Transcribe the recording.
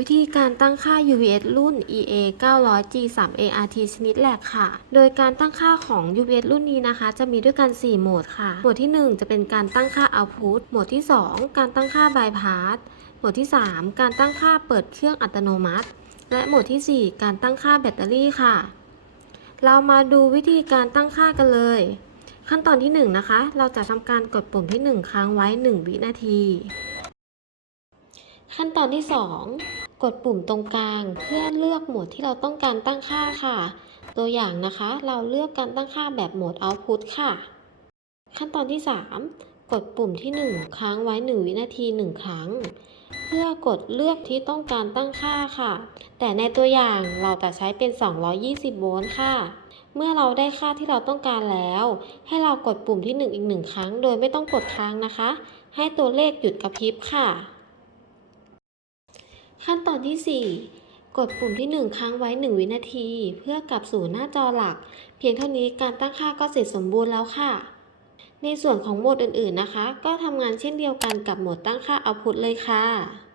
วิธีการตั้งค่า UVS รุ่น EA 900 G 3 ART ชนิดแหลกค่ะ โดยการตั้งค่าของ UVS รุ่นนี้นะคะ จะมีด้วยกัน 4 โหมดค่ะ โหมดที่ 1 จะเป็นการตั้งค่า Output โหมดที่ 2 การตั้งค่า Bypass โหมดที่ 3 การตั้งค่าเปิดเครื่องอัตโนมัติ และโหมดทีสี่4 การตั้งค่าแบตเตอรี่ค่ะ เรามาดูวิธีการตั้งค่ากันเลย ขั้นตอนที่ 1 นะคะ เราจะทำการกดปุ่มที่ 1 ค้างไว้ 1 วินาที ขั้นตอนที่ 2 กดปุ่มตรงกลาง เพื่อเลือกโหมดที่เราต้องการตั้งค่าค่ะ ตัวอย่างนะคะ เราเลือกการตั้งค่าแบบโหมด Output ค่ะ ขั้นตอนที่ 3 กดปุ่มที่ 1 ค้างไว้ 1 วินาที 1 ครั้ง เพื่อกดเลือกที่ต้องการตั้งค่าค่ะ แต่ในตัวอย่างเราจะใช้เป็น 220 โวลต์ค่ะ เมื่อเราได้ค่าที่เราต้องการแล้ว ให้เรากดปุ่มที่ 1 อีก 1 ครั้ง โดยไม่ต้องกดค้างนะคะ ให้ตัวเลขหยุดกระพริบค่ะ ขั้นตอนที่ 4 กดปุ่มที่ 1 ค้างไว้ 1 วินาที เพื่อกลับสู่หน้าจอหลัก เพียงเท่านี้การตั้งค่าก็เสร็จสมบูรณ์แล้วค่ะ ในส่วนของโหมดอื่นๆนะคะ ก็ทำงานเช่นเดียวกันกับโหมดตั้งค่า Output เลยค่ะ